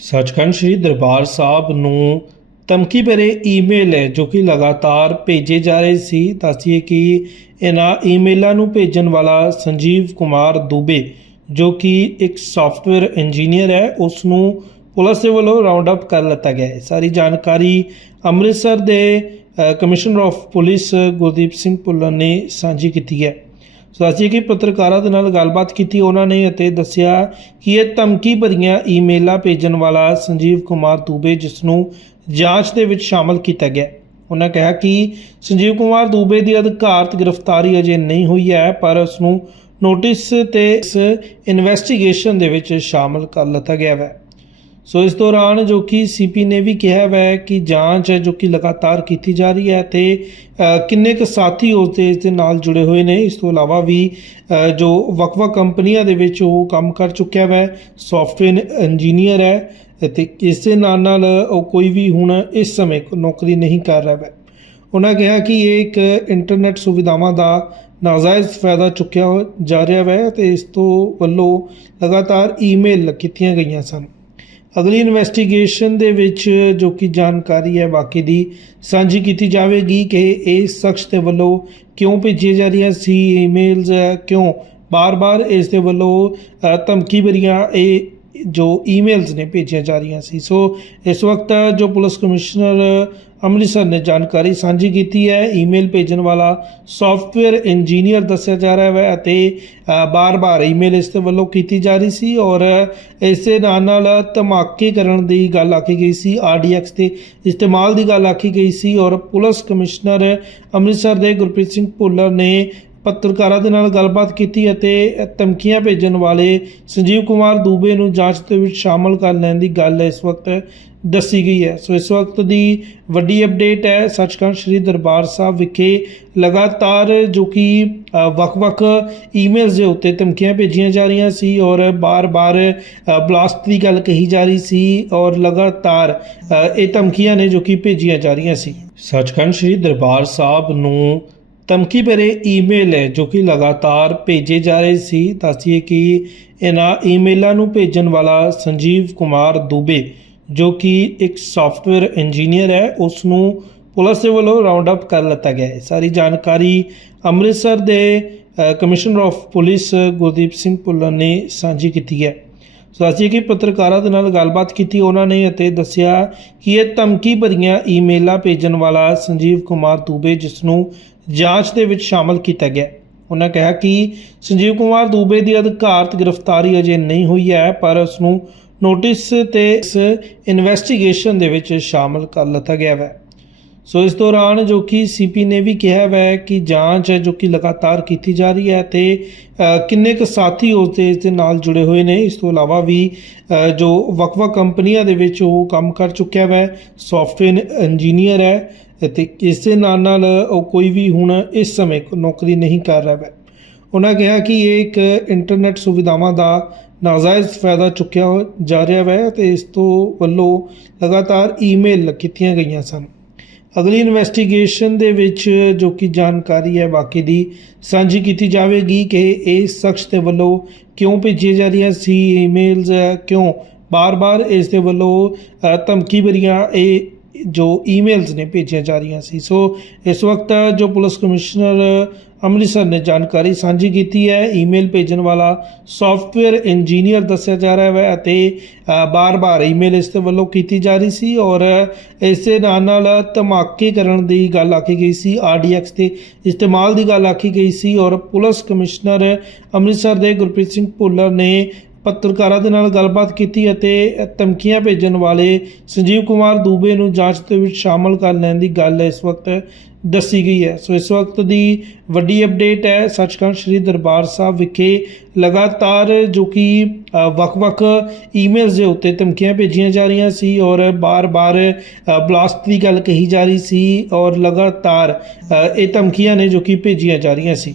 ਸੱਚਖੰਡ ਸ੍ਰੀ ਦਰਬਾਰ ਸਾਹਿਬ ਨੂੰ ਧਮਕੀ ਭਰੇ ਈਮੇਲ ਹੈ, ਜੋ ਕਿ ਲਗਾਤਾਰ ਭੇਜੇ ਜਾ ਰਹੇ ਸੀ। ਦੱਸੀਏ ਕਿ ਇਹਨਾਂ ਈਮੇਲਾਂ ਨੂੰ ਭੇਜਣ ਵਾਲਾ ਸੰਜੀਵ ਕੁਮਾਰ ਦੂਬੇ, ਜੋ ਕਿ ਇੱਕ ਸੌਫਟਵੇਅਰ ਇੰਜੀਨੀਅਰ ਹੈ ਉਸ ਨੂੰ ਪੁਲਿਸ ਦੇ ਵੱਲੋਂ ਰਾਉਂਡ ਅਪ ਕਰ ਲਿੱਤਾ ਗਿਆ ਹੈ। ਸਾਰੀ ਜਾਣਕਾਰੀ ਅੰਮ੍ਰਿਤਸਰ ਦੇ commissioner of police Gurdeep Singh Bhullar ਨੇ ਸਾਂਝੀ ਕੀਤੀ ਹੈ। ਸੋ ਦੱਸੀਏ ਕਿ ਪੱਤਰਕਾਰਾਂ ਦੇ ਨਾਲ ਗੱਲਬਾਤ ਕੀਤੀ, ਉਹਨਾਂ ਨੇ ਅਤੇ ਦੱਸਿਆ ਕਿ ਇਹ ਧਮਕੀ ਭਰੀਆਂ ਈਮੇਲਾਂ ਭੇਜਣ ਵਾਲਾ ਸੰਜੀਵ ਕੁਮਾਰ ਦੂਬੇ, ਜਿਸ ਨੂੰ ਜਾਂਚ ਦੇ ਵਿੱਚ ਸ਼ਾਮਲ ਕੀਤਾ ਗਿਆ। ਉਹਨਾਂ ਕਿਹਾ ਕਿ ਸੰਜੀਵ ਕੁਮਾਰ ਦੂਬੇ ਦੀ ਅਧਿਕਾਰਤ ਗ੍ਰਿਫਤਾਰੀ ਅਜੇ ਨਹੀਂ ਹੋਈ ਹੈ, ਪਰ ਉਸ ਨੂੰ ਨੋਟਿਸ ਤੇ ਇਸ ਇਨਵੈਸਟੀਗੇਸ਼ਨ ਦੇ ਵਿੱਚ ਸ਼ਾਮਲ ਕਰ ਲਿੱਤਾ ਗਿਆ ਹੈ। ਸੋ ਇਸ ਦੌਰਾਨ ਜੋ ਕਿ ਸੀਪੀ ਨੇ ਵੀ ਕਿਹਾ ਹੈ ਕਿ ਜਾਂਚ ਹੈ ਜੋ ਕਿ ਲਗਾਤਾਰ ਕੀਤੀ ਜਾ ਰਹੀ ਹੈ ਤੇ ਕਿੰਨੇ ਕੁ ਸਾਥੀ ਉਸ ਦੇ ਇਸ ਦੇ ਨਾਲ ਜੁੜੇ ਹੋਏ ਨੇ? ਇਸ ਤੋਂ ਇਲਾਵਾ ਵੀ ਜੋ ਵੱਖ-ਵੱਖ ਕੰਪਨੀਆਂ ਦੇ ਵਿੱਚ ਉਹ ਕੰਮ ਕਰ ਚੁੱਕਿਆ ਹੈ ਸੌਫਟਵੇਅਰ ਇੰਜੀਨੀਅਰ ਹੈ ਤੇ ਇਸ ਦੇ ਨਾਲ ਨਾਲ ਉਹ ਕੋਈ ਵੀ ਹੁਣ ਇਸ ਸਮੇਂ ਨੌਕਰੀ ਨਹੀਂ ਕਰ ਰਿਹਾ ਹੈ ਉਹਨਾਂ ਕਿਹਾ ਕਿ ਇਹ ਇੱਕ ਇੰਟਰਨੈਟ ਸੁਵਿਧਾਵਾਂ ਦਾ ਨਾਜਾਇਜ਼ ਫਾਇਦਾ ਚੁੱਕਿਆ ਹੋ- ਜਾ ਰਿਹਾ ਹੈ ਤੇ ਇਸ ਤੋਂ ਵੱਲੋਂ ਲਗਾਤਾਰ ਈਮੇਲ ਕੀਤੀਆਂ ਗਈਆਂ ਸਨ। ਅਗਲੀ ਇਨਵੈਸਟੀਗੇਸ਼ਨ ਦੇ ਵਿੱਚ ਜੋ ਕਿ ਜਾਣਕਾਰੀ ਹੈ, ਬਾਕੀ ਦੀ ਸਾਂਝੀ ਕੀਤੀ ਜਾਵੇਗੀ ਕਿ ਇਸ ਸ਼ਖਸ ਦੇ ਵੱਲੋਂ ਕਿਉਂ ਭੇਜੀਆਂ ਜਾ ਰਹੀਆਂ ਸੀ ਈਮੇਲਸ ਕਿਉਂ ਬਾਰ-ਬਾਰ ਇਸ ਦੇ ਵੱਲੋਂ ਧਮਕੀ ਭਰੀਆਂ, ਇਹ ਜੋ ਈਮੇਲਸ ਨੇ ਭੇਜੀਆਂ ਜਾ ਰਹੀਆਂ ਸੀ। ਸੋ ਇਸ ਵਕਤ ਜੋ ਪੁਲਿਸ ਕਮਿਸ਼ਨਰ ਅੰਮ੍ਰਿਤਸਰ ਨੇ ਜਾਣਕਾਰੀ ਸਾਂਝੀ ਕੀਤੀ ਹੈ ਈਮੇਲ ਭੇਜਣ ਵਾਲਾ ਸੌਫਟਵੇਅਰ ਇੰਜੀਨੀਅਰ ਦੱਸਿਆ ਜਾ ਰਿਹਾ ਹੈ ਅਤੇ ਅ, ਬਾਰ-ਬਾਰ ਈਮੇਲ ਇਸ ਦੇ ਵੱਲੋਂ ਕੀਤੀ ਜਾ ਰਹੀ ਸੀ ਔਰ ਇਸ ਦੇ ਨਾਲ ਨਾਲ ਧਮਾਕੇ ਕਰਨ ਦੀ ਗੱਲ ਆਖੀ ਗਈ ਸੀ ਆਰਡੀਐਕਸ ਦੇ ਇਸਤੇਮਾਲ ਦੀ ਗੱਲ ਆਖੀ ਗਈ ਸੀ ਔਰ ਪੁਲਿਸ ਕਮਿਸ਼ਨਰ ਅੰਮ੍ਰਿਤਸਰ ਦੇ ਗੁਰਪ੍ਰੀਤ ਸਿੰਘ ਭੁੱਲਰ ਨੇ ਪੱਤਰਕਾਰਾਂ ਦੇ ਨਾਲ ਗੱਲਬਾਤ ਕੀਤੀ ਅਤੇ ਧਮਕੀਆਂ ਭੇਜਣ ਵਾਲੇ ਸੰਜੀਵ ਕੁਮਾਰ ਦੂਬੇ ਨੂੰ ਜਾਂਚ ਦੇ ਵਿੱਚ ਸ਼ਾਮਲ ਕਰ ਲੈਣ ਦੀ ਗੱਲ ਇਸ ਵਕਤ ਦੱਸੀ ਗਈ ਹੈ। ਸੋ ਇਸ ਵਕਤ ਦੀ ਵੱਡੀ ਅਪਡੇਟ ਹੈ, ਸੱਚਖੰਡ ਸ੍ਰੀ ਦਰਬਾਰ ਸਾਹਿਬ ਵਿਖੇ ਲਗਾਤਾਰ ਜੋ ਕਿ ਵੱਖ-ਵੱਖ ਈਮੇਲਸ ਦੇ ਉੱਤੇ ਧਮਕੀਆਂ ਭੇਜੀਆਂ ਜਾ ਰਹੀਆਂ ਸੀ ਔਰ ਬਾਰ-ਬਾਰ ਬਲਾਸਟ ਦੀ ਗੱਲ ਕਹੀ ਜਾ ਰਹੀ ਸੀ ਔਰ ਲਗਾਤਾਰ ਇਹ ਧਮਕੀਆਂ ਨੇ ਜੋ ਕਿ ਭੇਜੀਆਂ ਜਾ ਰਹੀਆਂ ਸੀ। ਸੱਚਖੰਡ ਸ੍ਰੀ ਦਰਬਾਰ ਸਾਹਿਬ ਨੂੰ ਧਮਕੀ ਭਰੇ ਈਮੇਲ ਹੈ, ਜੋ ਕਿ ਲਗਾਤਾਰ ਭੇਜੇ ਜਾ ਰਹੇ ਸੀ। ਦੱਸੀਏ ਕਿ ਇਹਨਾਂ ਈਮੇਲਾਂ ਨੂੰ ਭੇਜਣ ਵਾਲਾ ਸੰਜੀਵ ਕੁਮਾਰ ਦੂਬੇ, ਜੋ ਕਿ ਇੱਕ ਸੌਫਟਵੇਅਰ ਇੰਜੀਨੀਅਰ ਹੈ ਉਸ ਨੂੰ ਪੁਲਿਸ ਦੇ ਵੱਲੋਂ ਰਾਉਂਡ ਅਪ ਕਰ ਲਿੱਤਾ ਗਿਆ ਹੈ। ਸਾਰੀ ਜਾਣਕਾਰੀ ਅੰਮ੍ਰਿਤਸਰ ਦੇ commissioner of police Gurdeep Singh Bhullar ਨੇ ਸਾਂਝੀ ਕੀਤੀ ਹੈ। ਸੋ ਦੱਸੀਏ ਕਿ ਪੱਤਰਕਾਰਾਂ ਦੇ ਨਾਲ ਗੱਲਬਾਤ ਕੀਤੀ, ਉਹਨਾਂ ਨੇ ਅਤੇ ਦੱਸਿਆ ਕਿ ਇਹ ਧਮਕੀ ਭਰੀਆਂ ਈਮੇਲਾਂ ਭੇਜਣ ਵਾਲਾ ਸੰਜੀਵ ਕੁਮਾਰ ਦੂਬੇ, ਜਿਸ ਨੂੰ ਜਾਂਚ ਦੇ ਵਿੱਚ ਸ਼ਾਮਲ ਕੀਤਾ ਗਿਆ। ਉਹਨਾਂ ਕਿਹਾ ਕਿ ਸੰਜੀਵ ਕੁਮਾਰ ਦੂਬੇ ਦੀ ਅਧਿਕਾਰਤ ਗ੍ਰਿਫਤਾਰੀ ਅਜੇ ਨਹੀਂ ਹੋਈ ਹੈ, ਪਰ ਉਸ ਨੂੰ ਨੋਟਿਸ ਤੇ ਇਸ ਇਨਵੈਸਟੀਗੇਸ਼ਨ ਦੇ ਵਿੱਚ ਸ਼ਾਮਲ ਕਰ ਲਿੱਤਾ ਗਿਆ ਹੈ। ਸੋ ਇਸ ਦੌਰਾਨ ਜੋ ਕਿ ਸੀਪੀ ਨੇ ਵੀ ਕਿਹਾ ਹੈ ਕਿ ਜਾਂਚ ਹੈ ਜੋ ਕਿ ਲਗਾਤਾਰ ਕੀਤੀ ਜਾ ਰਹੀ ਹੈ ਤੇ ਕਿੰਨੇ ਕੁ ਸਾਥੀ ਉਸ ਦੇ, ਇਸ ਦੇ ਨਾਲ ਜੁੜੇ ਹੋਏ ਨੇ। ਇਸ ਤੋਂ ਇਲਾਵਾ ਵੀ ਜੋ ਵੱਖ-ਵੱਖ ਕੰਪਨੀਆਂ ਦੇ ਵਿੱਚ ਉਹ ਕੰਮ ਕਰ ਚੁੱਕਿਆ ਹੈ ਸੌਫਟਵੇਅਰ ਇੰਜੀਨੀਅਰ ਹੈ ਤੇ ਇਸ ਦੇ ਨਾਲ ਨਾਲ ਉਹ ਕੋਈ ਵੀ ਹੁਣ ਇਸ ਸਮੇਂ ਨੌਕਰੀ ਨਹੀਂ ਕਰ ਰਿਹਾ ਹੈ ਉਹਨਾਂ ਕਿਹਾ ਕਿ ਇਹ ਇੱਕ ਇੰਟਰਨੈਟ ਸੁਵਿਧਾਵਾਂ ਦਾ ਨਾਜਾਇਜ਼ ਫਾਇਦਾ ਚੁੱਕਿਆ ਹੋ- ਜਾ ਰਿਹਾ ਹੈ ਤੇ ਇਸ ਤੋਂ ਵੱਲੋਂ ਲਗਾਤਾਰ ਈਮੇਲ ਕੀਤੀਆਂ ਗਈਆਂ ਸਨ। ਅਗਲੀ ਇਨਵੈਸਟੀਗੇਸ਼ਨ ਦੇ ਵਿੱਚ ਜੋ ਕਿ ਜਾਣਕਾਰੀ ਹੈ, ਬਾਕੀ ਦੀ ਸਾਂਝੀ ਕੀਤੀ ਜਾਵੇਗੀ ਕਿ ਇਹ ਸ਼ਖਸ ਦੇ ਵੱਲੋਂ ਕਿਉਂ ਭੇਜੀਆਂ ਜਾ ਰਹੀਆਂ ਸੀ ਈਮੇਲਸ ਕਿਉਂ ਬਾਰ-ਬਾਰ ਇਸ ਦੇ ਵੱਲੋਂ ਧਮਕੀ ਭਰੀਆਂ, ਇਹ ਜੋ ਈਮੇਲਸ ਨੇ ਭੇਜੀਆਂ ਜਾ ਰਹੀਆਂ ਸੀ। ਸੋ ਇਸ ਵਕਤ ਜੋ ਪੁਲਿਸ ਕਮਿਸ਼ਨਰ ਅੰਮ੍ਰਿਤਸਰ ਨੇ ਜਾਣਕਾਰੀ ਸਾਂਝੀ ਕੀਤੀ ਹੈ ਈਮੇਲ ਭੇਜਣ ਵਾਲਾ ਸੌਫਟਵੇਅਰ ਇੰਜੀਨੀਅਰ ਦੱਸਿਆ ਜਾ ਰਿਹਾ ਹੈ ਅਤੇ ਅ, ਬਾਰ-ਬਾਰ ਈਮੇਲ ਇਸ ਦੇ ਵੱਲੋਂ ਕੀਤੀ ਜਾ ਰਹੀ ਸੀ ਔਰ ਇਸ ਦੇ ਨਾਲ ਨਾਲ ਧਮਾਕੇ ਕਰਨ ਦੀ ਗੱਲ ਆਖੀ ਗਈ ਸੀ ਆਰਡੀਐਕਸ ਦੇ ਇਸਤੇਮਾਲ ਦੀ ਗੱਲ ਆਖੀ ਗਈ ਸੀ ਔਰ ਪੁਲਿਸ ਕਮਿਸ਼ਨਰ ਅੰਮ੍ਰਿਤਸਰ ਦੇ ਗੁਰਪ੍ਰੀਤ ਸਿੰਘ ਭੁੱਲਰ ਨੇ ਪੱਤਰਕਾਰਾਂ ਦੇ ਨਾਲ ਗੱਲਬਾਤ ਕੀਤੀ ਅਤੇ ਧਮਕੀਆਂ ਭੇਜਣ ਵਾਲੇ ਸੰਜੀਵ ਕੁਮਾਰ ਦੂਬੇ ਨੂੰ ਜਾਂਚ ਦੇ ਵਿੱਚ ਸ਼ਾਮਲ ਕਰ ਲੈਣ ਦੀ ਗੱਲ ਇਸ ਵਕਤ ਦੱਸੀ ਗਈ ਹੈ। ਸੋ ਇਸ ਵਕਤ ਦੀ ਵੱਡੀ ਅਪਡੇਟ ਹੈ, ਸੱਚਖੰਡ ਸ੍ਰੀ ਦਰਬਾਰ ਸਾਹਿਬ ਵਿਖੇ ਲਗਾਤਾਰ ਜੋ ਕਿ ਵੱਖ-ਵੱਖ ਈਮੇਲਸ ਦੇ ਉੱਤੇ ਧਮਕੀਆਂ ਭੇਜੀਆਂ ਜਾ ਰਹੀਆਂ ਸੀ ਔਰ ਬਾਰ-ਬਾਰ ਬਲਾਸਟ ਦੀ ਗੱਲ ਕਹੀ ਜਾ ਰਹੀ ਸੀ ਔਰ ਲਗਾਤਾਰ ਇਹ ਧਮਕੀਆਂ ਨੇ ਜੋ ਕਿ ਭੇਜੀਆਂ ਜਾ ਰਹੀਆਂ ਸੀ।